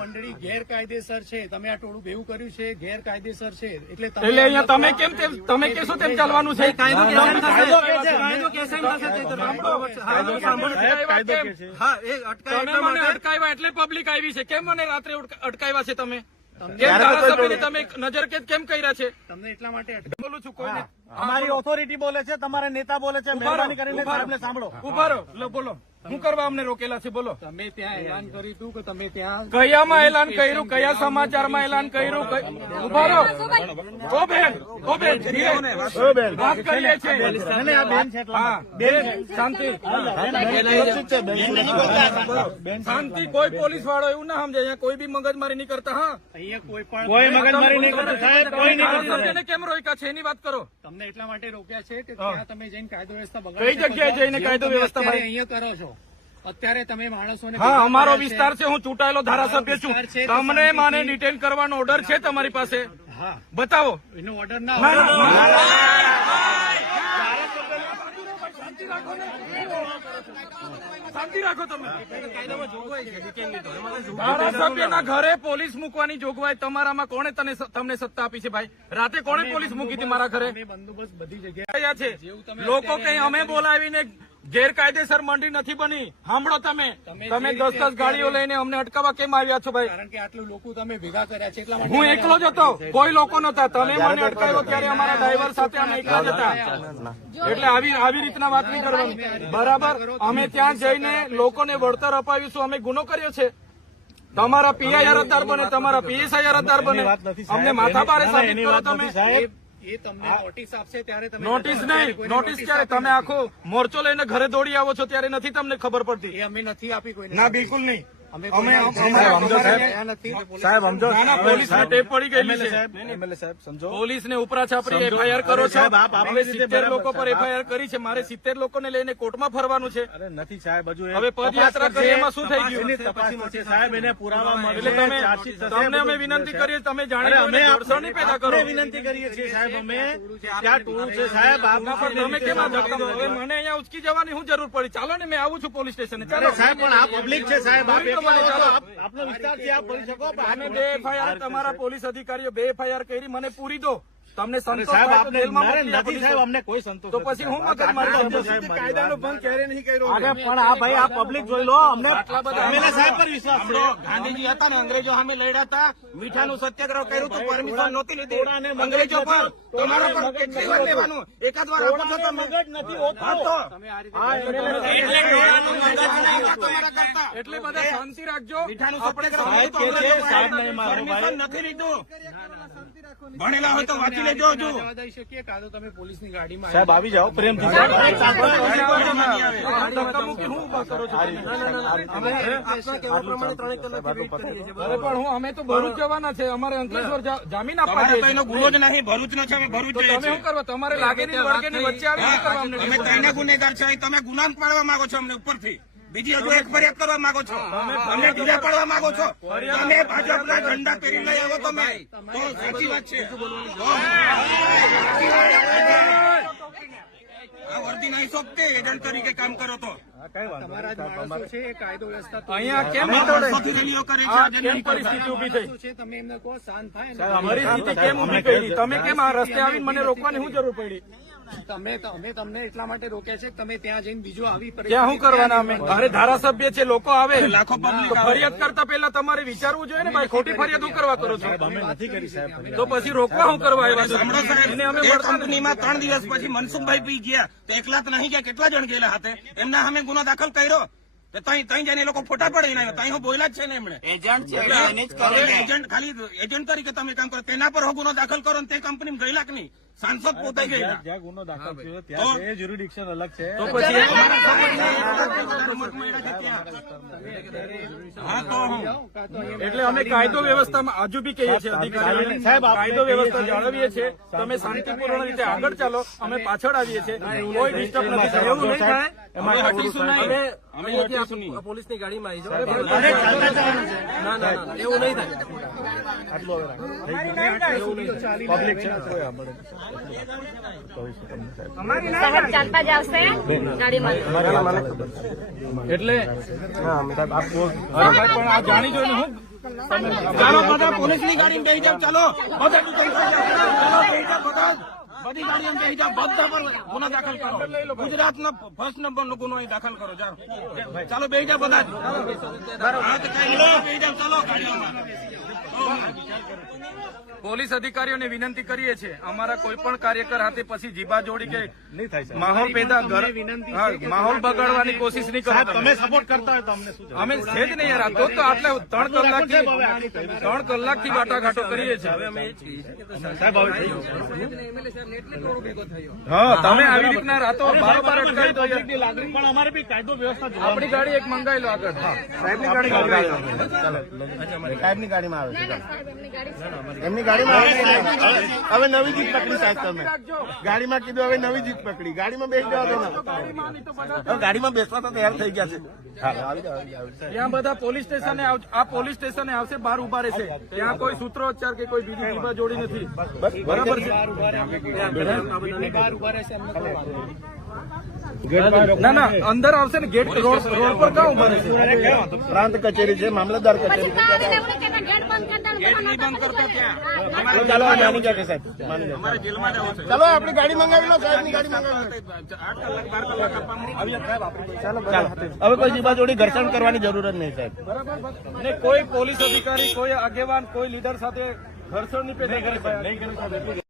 મંડળી ગેરકાયદેસર છે, તમે આ ટોળું ભેગું કર્યું છે ગેરકાયદેસર છે, એટલે અહીંયા તમે કેશો તેમ ચાલવાનું છે. અટકાવ્યા એટલે પબ્લિક આવી છે. કેમ મને રાત્રે અટકાવ્યા છે તમે? કેમ ધારાસભ્યને તમે નજરકેદ કેમ કર્યા છે? તમને એટલા માટે બોલું છું કોઈને. અમારી ઓથોરિટી બોલે છે, તમારા નેતા બોલે છે, મહેરબાની કરીને સાહેબને સાંભળો. ઉભા રહો, બોલો. શું કરવા અમને રોકેલા છે? બોલો. તમે ત્યાં એલાન કર્યું હતું કે તમે ત્યાં કયામાં એલાન કર્યું? કયા સમાચારમાં એલાન કર્યું? ઉભા રહો. ઓ બેન વાત કરીએ છીએ. હા બેન, શાંતિ. શાંતિ. કોઈ પોલીસ વાળો એવું ના સમજે. અહીંયા કોઈ બી મગજમારી નહીં કરતા. હા, અહીંયા કોઈ મગજમારી નહીં કરતું સાહેબ, કોઈ નહીં કરતું. ધારાસભ્યને કેમ રોક્યા છે એની વાત કરો. તમને એટલા માટે રોક્યા છે કે ત્યાં તમે જઈને કાયદો વ્યવસ્થા કઈ બગાડો. જગ્યાએ જઈને કાયદો વ્યવસ્થા ભાઈ? અહીંયા કરો છો અત્યારે તમે માણસોને. હા, અમારો વિસ્તાર છે. હું ચૂંટાયેલો ધારાસભ્ય છું. તમને મને ડિટેન કરવાનો ઓર્ડર છે તમારી પાસે? હા, બતાવો. એનો ઓર્ડર ના શાંતિ રાખો તમે. ધારાસભ્યના ઘરે પોલીસ મૂકવાની જોગવાઈ તમારામાં કોણે તમને સત્તા આપી છે ભાઈ? રાતે કોણે પોલીસ મૂકી હતી મારા ઘરે? બંદોબસ્ત બધી જગ્યાએ થયા છે. લોકો કઈ અમે બોલાવીને ગેરકાયદેસર મંડી નથી બની. સાંભળો તમે 10 ગાડીઓ લઈને અમને અટકાવવા કેમ આવ્યા છો ભાઈ? કારણ કે આટલું લોકો તમે ભેગા કર્યા છે એટલા માટે. હું એકલો જ હતો, કોઈ લોકો નતા. તમે મને અટકાવ્યો ત્યારે અમારા ડ્રાઈવર સાથે અમે એકલા જ હતા. એટલે આવી રીતના વાત નહીં કરવાની. બરાબર, અમે ત્યાં જઈને લોકોને વળતર અપાવીશું. અમે ગુનો કર્યો છે. તમારા પીઆઈ અરજદાર બને, તમારા પીએસઆઈ અરજદાર બને. અમને માથા ભારે સાબિત કરો તમે. એ તમને નોટિસ આપશે ત્યારે તમે. નોટિસ નહીં. નોટિસ ક્યારે? તમે આખો મોરચો લઈને ઘરે દોડી આવો છો ત્યારે નથી તમને ખબર પડતી? એ અમે નથી આપી કોઈને. ના, બિલકુલ નહીં. સાહેબ સમજો. પોલીસને ટેપ પડી ગયેલી છે. એમએલએ સાહેબ સમજો. પોલીસને ઉપરા છાપરી એફઆઈઆર કરો છો. સાહેબ, આપ આપણી રીતે 70 લોકો પર એફઆઈઆર કરી છે. મારે 70 લોકોને લઈને કોર્ટમાં ફરવાનું છે. અરે નથી સાહેબ, હજુ હવે પદયાત્રા કરી એમાં શું થઈ ગયું? તપાસ છે સાહેબ, એને પુરાવા મળે. એટલે તમને અમે વિનંતી કરીએ, તમે જાણી અમે દોડસણ નહીં પેદા કરો. વિનંતી કરીએ છીએ સાહેબ, અમે ત્યાં ટોળું છે સાહેબ. ના, પણ તમે કેમ આ ધક્કા મારો? હવે મને અહીંયા ઉચકી જવાની શું જરૂર પડી? ચાલો ને, મેં આવું છું પોલીસ સ્ટેશને. ચાલો સાહેબ, પણ આ પબ્લિક છે સાહેબ, આપ એકલા હો તો આપનો વિસ્તાર છે, આપ ભરી શકો. અમે 2 એફઆઈઆર, તમારા પોલીસ અધિકારીઓ 2 એફઆઈઆર કરી. મને પૂરી દો. તમને સંતોષ સાહેબ, થાય તો આપને જેલમાં મોકલી નથી આપીશું. સાહેબ, અમને કોઈ સંતોષ તો પછી હું મગજમારી સમજો કરું? સાહેબ, કાયદાનો ભંગ ક્યારે નહીં કર્યો? અરે પણ આ ભાઈ, આ પબ્લિક જોઈ લો. અમને આટલા બધા એમએલએ સાહેબ પર વિશ્વાસ છે. ગાંધીજી હતા ને, અંગ્રેજો સામે લડ્યા હતા, મીઠાનું સત્યાગ્રહ કર્યું હતું, પરમિશન નહોતી લીધી અંગ્રેજો પર. તમારા પર કેટલી વાર લેવાનું? એકાદ વાર આપો છો તમે. મગજ નથી હોતું. એટલે બધા શાંતિ રાખજો. મીઠાનું આપણે સત્યાગ્રહ સાહેબ કે છે, સાહેબ નહીં મારો ભાઈ. પરમિશન નથી લીધું. ભણેલા હોય તો વાંચી લેજો હજુ. જવા દઈ શકીએ કાં તો તમે પોલીસની ગાડીમાં સાહેબ આવી જાઓ પ્રેમથી. ધક્કા મૂકી હું ઉભા કરો છો? અરે પણ અમે તો ભરૂચ જવાના છે. અમારે અંકલેશ્વર જામીન આપવા તમારે તો છે. એનો ગુનો જ નહીં, ભરૂચ નો છે, અમે ભરૂચ જઈએ તમે છીએ. શું કરવા? તમારે લાગેની વળગેની વચ્ચે આવી શું કરવા અમને? તમે કઈને ગુનેગાર છો? તમે ગુનામ પાડવા માંગો છો અમને ઉપરથી. બીજી હજુ એક ફરિયાદ કરવા માંગો છો, અમને જુદા પાડવા માંગો છો. તમે ભાજપના ઝંડા પહેરી લઈ આવો તમે તો સાચી વાત છે. આ વર્દી નહીં સોંપતી, એજન્ટ તરીકે કામ કરો તો. તમારા જ માણસો છે એ કાયદો વ્યવસ્થા અહીંયા કેમ વર્ષોથી રેલીઓ કરે છે, આજે કેમ નહીં કરતા. પરિસ્થિતિ ઉભી થઈ? છે તમે એમને કહો શાંત થાય ને. પરિસ્થિતિ કેમ ઉભી કરી? તમે કેમ આ રસ્તે આવીને મને રોકવાની શું જરૂર પડી? અમે તમને એટલા માટે રોક્યા છે કે તમે ત્યાં જઈને બીજું આવી ત્યાં શું કરવાના? અમે અરે ધારાસભ્ય છે, લોકો આવે લાખો પબ્લિક તો ફરિયાદ કરતા પહેલા તમારે વિચારવું જોઈએ ને ભાઈ. ખોટી ફરિયાદ શું કરવા કરો છો? અમે નથી કરી સાહેબ. તો પછી રોકવા શું કરવા આવ્યા છો? સાંભળો સાહેબ, એને અમે એ મળતા નથી. કંપનીમાં 3 દિવસ પછી મનસુખભાઈ પી ગયા તો એકલા તો નહીં ગયા, કેટલા જણ ગયેલા હાથે? એમના સામે ગુનો દાખલ કર્યો. તઈ જઈને એ લોકો ફોટા પડીને આવ્યા. તઈ હું બોલ્યા જ છે ને એમણે. એજન્ટ ખાલી એજન્ટ તરીકે તમે કામ કરો, તેના પર ગુનો દાખલ કરો ને તે કંપની ગયેલા કે નહીં? સાંસદ પોતે ગયેલા. જ્યાં ગુનો દાખલ થયો ત્યાં એ જ્યુરિડિક્શન અલગ છે. તો પછી હા તો એટલે અમે કાયદો વ્યવસ્થામાં હજુ બી કહીએ છીએ અધિકારીઓને, સાહેબ કાયદો વ્યવસ્થા જાળવીએ છીએ. તમે શાંતિપૂર્ણ રીતે આગળ ચાલો, અમે પાછળ આવીએ છીએ. કોઈ ડિસ્ટર્બ નથી થાય. એવું નહીં થાય. એમાં હટીશું નહીં. અમે હટીશું નહીં. પોલીસની ગાડીમાં આવી અરે ચાલતા જવાનું છે. ના એવું નહીં થાય. સાહેબ ચાલતા જ આવશે ગાડીમાં. એટલે ભાઈ પણ આ જાણી જોઈને હું ચાલો બધા પોલીસની ગાડીમાં બેસી જાવ. ચાલો બધા ચાલો બેસી જાવ બધા. બધી ગાડીમાં બેસી જાવ. બધા પર ગુનો દાખલ કરો. ગુજરાતનો ફર્સ્ટ નંબરનો ગુનો અહીં દાખલ કરો. ચાલો બેસી જાવ બધા જ. હા તો કઈ નહીં, બેસી જાવ. ચાલો ગાડીઓમાં. પોલીસ અધિકારીઓને વિનંતી કરીએ છીએ, અમારા કોઈ પણ કાર્યકર હાથે પછી જીબા જોડી કે માહોલ પેદા માહોલ બગાડવાની કોશિશ નહીં કરો. તમે સપોર્ટ કરતા હોય તો અમને શું અમે છે જ નહીં યાર. આ તો આટલે 3 કલાકથી વાટાઘાટો કરીએ છીએ. સાહેબ હવે હા, તમે આવી રીતના રાતો બારોબાર અટકાવી દો યાર. પણ અમારે બી કાયદો વ્યવસ્થા જોવા આપણી ગાડી એક મંગાવી લો આગળ. સાહેબની ગાડીમાં આવે છે. એમની ગાડીમાં આવે છે. હવે નવી જીત પકડી સાહેબ તમે ગાડીમાં કીધું હવે નવી જીત પકડી ગાડીમાં બેસી જવા દો ને. હવે ગાડીમાં બેસવા તો તૈયાર થઈ ગયા છે. ત્યાં બધા પોલીસ સ્ટેશને આ પોલીસ સ્ટેશને આવશે, બહાર ઉભા રહેશે. ત્યાં કોઈ સૂત્રોચ્ચાર કે કોઈ બીજી જીબા જોડી નથી. બરાબર છે. ના ના, અંદર આવશે ને ગેટ રોડ પર ક્યાં ઉભા રહેશે? પ્રાંત કચેરી છે, મામલતદાર કચેરી છે. ચાલો માની ગયા કે સાહેબ માની ગયા. ચાલો આપણી ગાડી મંગાવી લો. સાહેબની ગાડી મંગાવી લો. ચાલો હવે કોઈ જીબા જોડી ઘર્ષણ કરવાની જરૂર જ નહીં સાહેબ. ને કોઈ પોલીસ અધિકારી, કોઈ આગેવાન, કોઈ લીડર સાથે ઘર્ષણ નહીં પેદા કરે.